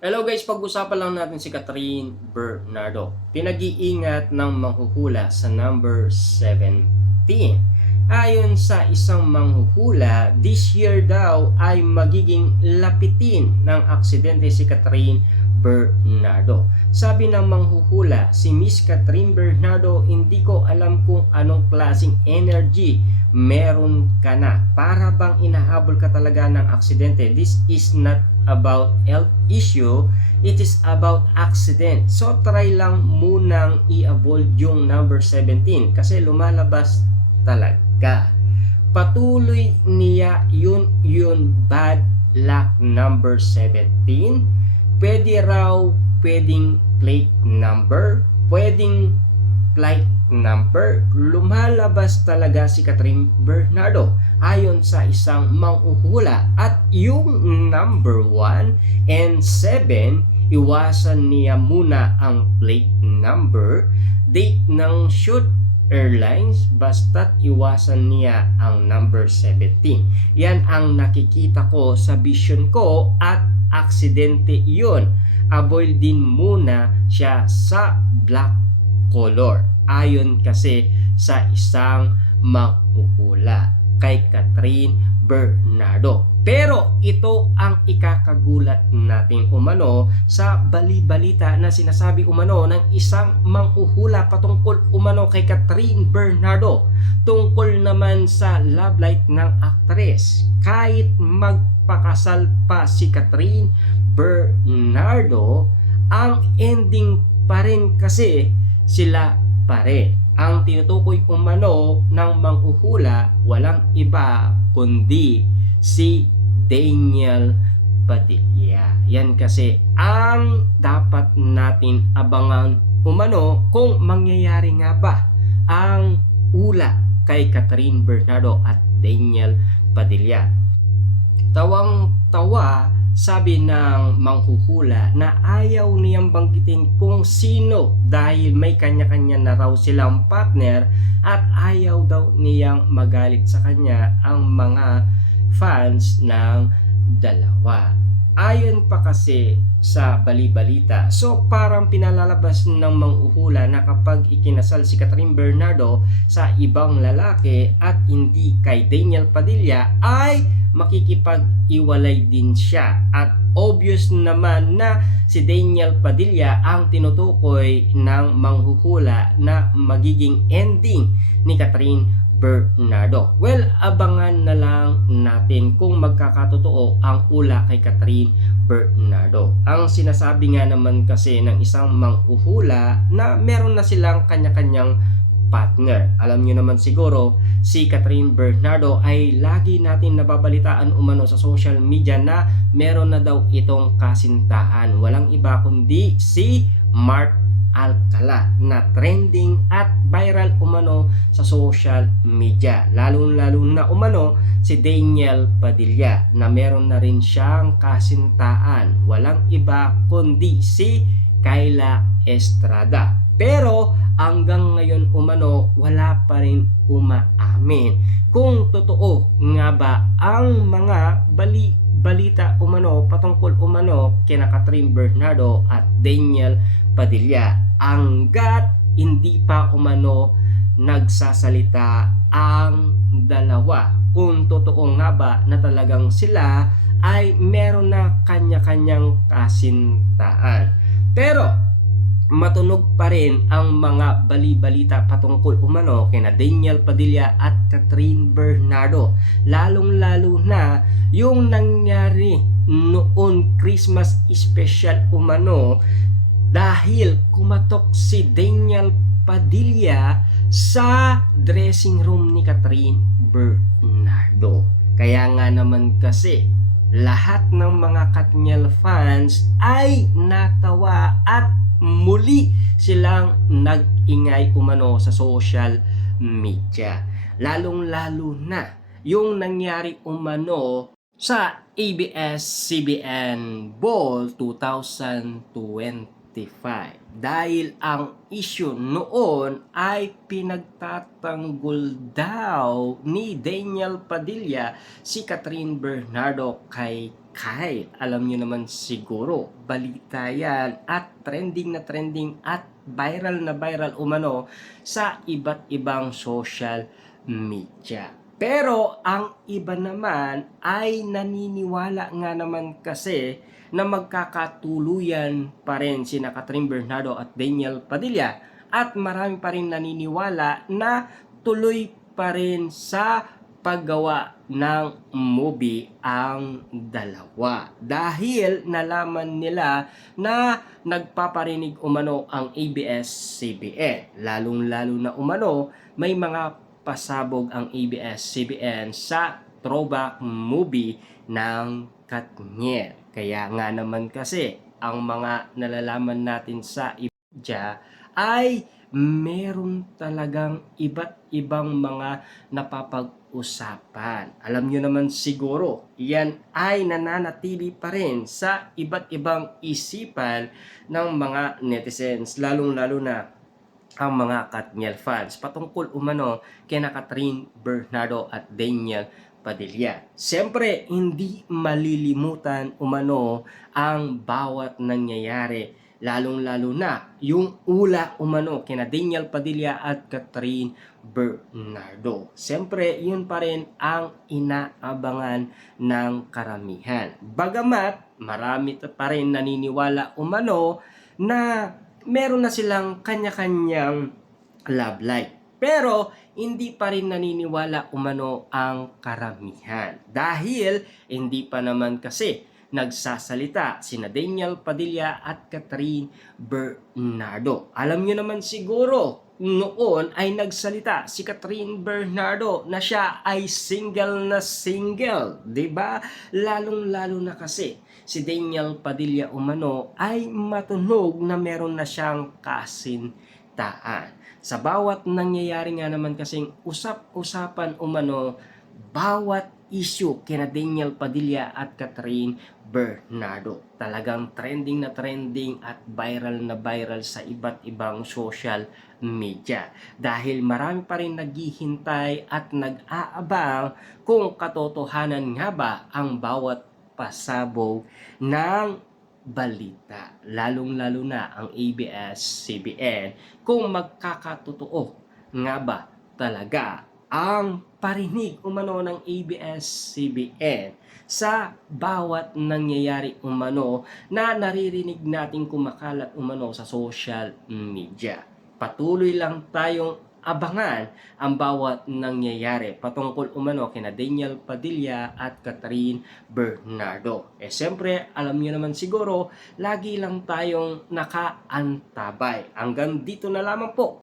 Hello guys, pag-usapan lang natin si Catherine Bernardo. Pinag-iingat ng manghuhula sa number 17. Ayon sa isang manghuhula, this year daw ay magiging lapitin ng aksidente si Catherine Bernardo. Sabi ng manghuhula, si Miss Catherine Bernardo, hindi ko alam kung anong klaseng energy meron ka na. Para bang inahabol ka talaga ng aksidente. This is not about health issue, it is about accident. So try lang munang i-avoid yung number 17 kasi lumalabas talaga. Patuloy niya yun bad luck number 17. Pwede raw pwedeng plate number, pwedeng flight number. Lumalabas talaga si Catherine Bernardo ayon sa isang manghuhula, at yung number 1 and 7, iwasan niya muna ang plate number, date ng shoot airlines, basta't iwasan niya ang number 17. Yan ang nakikita ko sa vision ko at aksidente yun. Avoid din muna siya sa black color ayon kasi sa isang manghuhula kay Catherine Bernardo. Pero ito ang ikakagulat natin umano sa bali-balita na sinasabi umano ng isang manghuhula patungkol umano kay Catherine Bernardo tungkol naman sa love life ng aktres. Kahit magpakasal pa si Catherine Bernardo, ang ending pa rin kasi sila pa rin. Ang tinutukoy umano ng manghuhula, walang iba kundi si Daniel Padilla. Yan kasi ang dapat natin abangan umano kung mangyayari nga ba ang ula kay Catherine Bernardo at Daniel Padilla. Tawang-tawa sabi ng manghuhula na ayaw niyang banggitin kung sino dahil may kanya-kanya na raw silang partner at ayaw daw niyang magalit sa kanya ang mga fans ng dalawa. Ayon pa kasi sa bali-balita, so parang pinalalabas ng manghuhula na kapag ikinasal si Catherine Bernardo sa ibang lalaki at hindi kay Daniel Padilla ay makikipag-iwalay din siya, at obvious naman na si Daniel Padilla ang tinutukoy ng manghuhula na magiging ending ni Catherine Bernardo. Well, abangan na lang natin kung magkakatotoo ang ula kay Catherine Bernardo. Ang sinasabi nga naman kasi ng isang manghuhula na meron na silang kanya-kanyang partner. Alam nyo naman siguro, si Catherine Bernardo ay lagi natin nababalitaan umano sa social media na meron na daw itong kasintahan. Walang iba kundi si Mark Alcala na trending at viral umano sa social media. Lalo-lalo na umano si Daniel Padilla na meron na rin siyang kasintahan. Walang iba kundi si Kyla Estrada. Pero hanggang ngayon umano wala pa rin umaamin kung totoo nga ba ang mga balita umano patungkol umano kina Catherine Bernardo at Daniel Padilla, hanggat hindi pa umano nagsasalita ang dalawa kung totoo nga ba na talagang sila ay meron na kanya-kanyang kasintahan. Pero matunog pa rin ang mga bali-balita patungkol umano kina Daniel Padilla at Catherine Bernardo, lalong-lalo na yung nangyari noon Christmas special umano dahil kumatok si Daniel Padilla sa dressing room ni Catherine Bernardo. Kaya nga naman kasi lahat ng mga Katniel fans ay natawa at muli silang nag-ingay umano sa social media. Lalong-lalo na yung nangyari umano sa ABS-CBN Ball 2020. dahil ang issue noon ay pinagtatanggol daw ni Daniel Padilla si Catherine Bernardo kay Kyle. Alam nyo naman siguro, balita yan at trending na trending at viral na viral umano sa iba't ibang social media. Pero ang iba naman ay naniniwala nga naman kasi na magkakatuluyan pa rin sina Catherine Bernardo at Daniel Padilla at marami pa rin naniniwala na tuloy pa rin sa paggawa ng movie ang dalawa dahil nalaman nila na nagpaparinig umano ang ABS-CBN, lalong-lalo na umano may mga pasabog ang ABS-CBN sa throwback movie ng Katniel. Kaya nga naman kasi ang mga nalalaman natin sa media ay meron talagang iba't ibang mga napapag-usapan. Alam nyo naman siguro, yan ay nananatili pa rin sa iba't ibang isipan ng mga netizens, lalong-lalo na ang mga Katniel fans patungkol umano kina Catherine Bernardo at Daniel Padilla. Siyempre, hindi malilimutan umano ang bawat nangyayari, lalong-lalo na yung ula umano kina Daniel Padilla at Catherine Bernardo. Siyempre, yun pa rin ang inaabangan ng karamihan. Bagamat marami pa rin naniniwala umano na meron na silang kanya-kanyang love life. Pero hindi pa rin naniniwala umano ang karamihan dahil hindi pa naman kasi nagsasalita sina Daniel Padilla at Catherine Bernardo. Alam nyo naman siguro noon ay nagsalita si Catherine Bernardo na siya ay single na single, 'di ba? Lalong-lalo na kasi si Daniel Padilla umano ay matunog na meron na siyang kasintahan. Sa bawat nangyayari nga naman kasing usap-usapan umano, bawat issue kina Daniel Padilla at Catherine Bernardo. Talagang trending na trending at viral na viral sa iba't ibang social media. Dahil marami pa rin naghihintay at nag-aabang kung katotohanan nga ba ang bawat pasabog ng balita, lalong-lalo na ang ABS-CBN, kung magkakatotoo nga ba talaga ang parinig umano ng ABS-CBN sa bawat nangyayari umano na naririnig nating kumakalat umano sa social media. Patuloy lang tayong abangan ang bawat nangyayari patungkol umano kina Daniel Padilla at Catherine Bernardo. Siyempre, alam niyo naman siguro, lagi lang tayong nakaantabay. Hanggang dito na lamang po